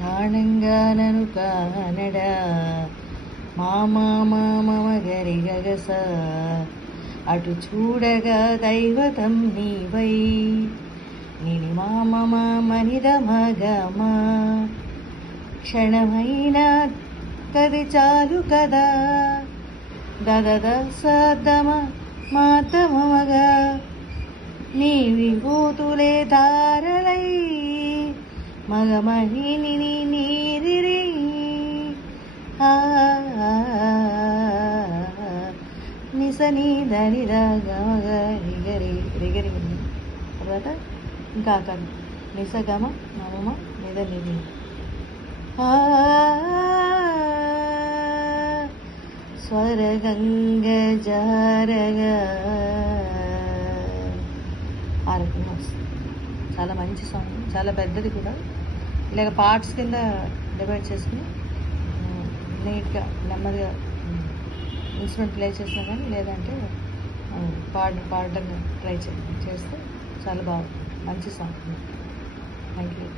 ప్రాణంగా నను కానడా మామా మామ గరి గగస అటు చూడగా దైవతం నీవై నిని మామ మనిద మగమా క్షణమైన కది చాలు కదా దదద సదమ మాతమగా నీ విభూతులే ధారలై మగమహిని నీరిరి నిసని దని గరి రిగరి తర్వాత ఇంకా కాదు నిసగమ మమ నిద నిధి స్వరగంగ జారగా ఆ రకంగా వస్తుంది. చాలా మంచి సాంగ్, చాలా పెద్దది కూడా. ఇలాగ పార్ట్స్ కింద డివైడ్ చేసుకుని నీట్గా నెమ్మదిగా ఇన్స్ట్రుమెంట్ ప్లే చేసినా కానీ లేదంటే పాడడం ట్రై చేస్తే చాలా బాగుంది. మంచి సాంగ్. Thank you.